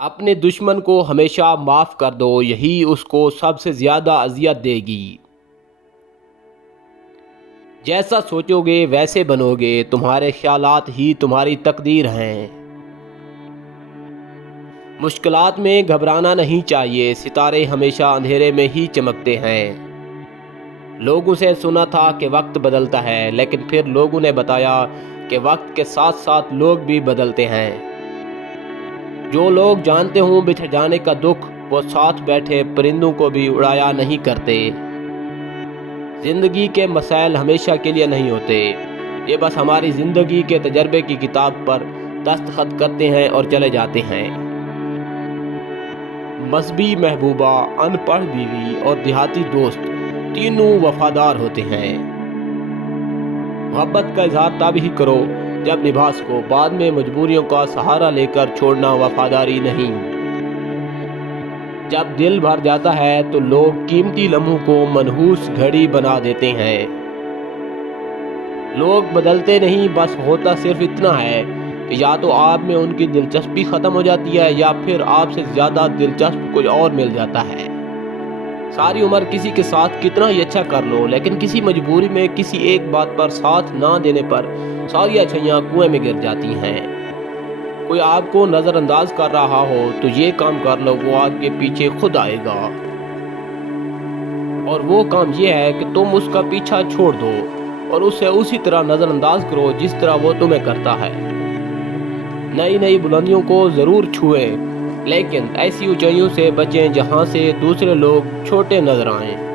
अपने दुश्मन को हमेशा माफ़ कर दो, यही उसको सबसे ज़्यादा अज़ियत देगी। जैसा सोचोगे वैसे बनोगे, तुम्हारे ख्यालात ही तुम्हारी तकदीर हैं। मुश्किलात में घबराना नहीं चाहिए, सितारे हमेशा अंधेरे में ही चमकते हैं। लोगों से सुना था कि वक्त बदलता है, लेकिन फिर लोगों ने बताया कि वक्त के साथ साथ लोग भी बदलते हैं। जो लोग जानते हों बिछड़ जाने का दुख, वो साथ बैठे परिंदों को भी उड़ाया नहीं करते। जिंदगी के मसाइल हमेशा के लिए नहीं होते, ये बस हमारी जिंदगी के तजर्बे की किताब पर दस्तखत करते हैं और चले जाते हैं। मजहबी महबूबा, अनपढ़ बीवी और देहाती दोस्त तीनों वफादार होते हैं। मोहब्बत का इजहार तब ही करो जब निभा सको, बाद में मजबूरियों का सहारा लेकर छोड़ना वफादारी नहीं। जब दिल भर जाता है तो लोग कीमती लम्हों को मनहूस घड़ी बना देते हैं। लोग बदलते नहीं, बस होता सिर्फ इतना है कि या तो आप में उनकी दिलचस्पी ख़त्म हो जाती है या फिर आपसे ज़्यादा दिलचस्प कोई और मिल जाता है। सारी उम्र किसी के साथ कितना ही अच्छा कर लो, लेकिन किसी मजबूरी में किसी एक बात पर साथ ना देने पर सारी अच्छाइयाँ कुएं में गिर जाती हैं। कोई आपको नज़रअंदाज कर रहा हो तो ये काम कर लो, वो आपके पीछे खुद आएगा। और वो काम ये है कि तुम उसका पीछा छोड़ दो और उसे उसी तरह नज़रअंदाज करो जिस तरह वो तुम्हें करता है। नई नई बुलंदियों को ज़रूर छुएं, लेकिन ऐसी ऊंचाइयों से बचें जहां से दूसरे लोग छोटे नजर आएं।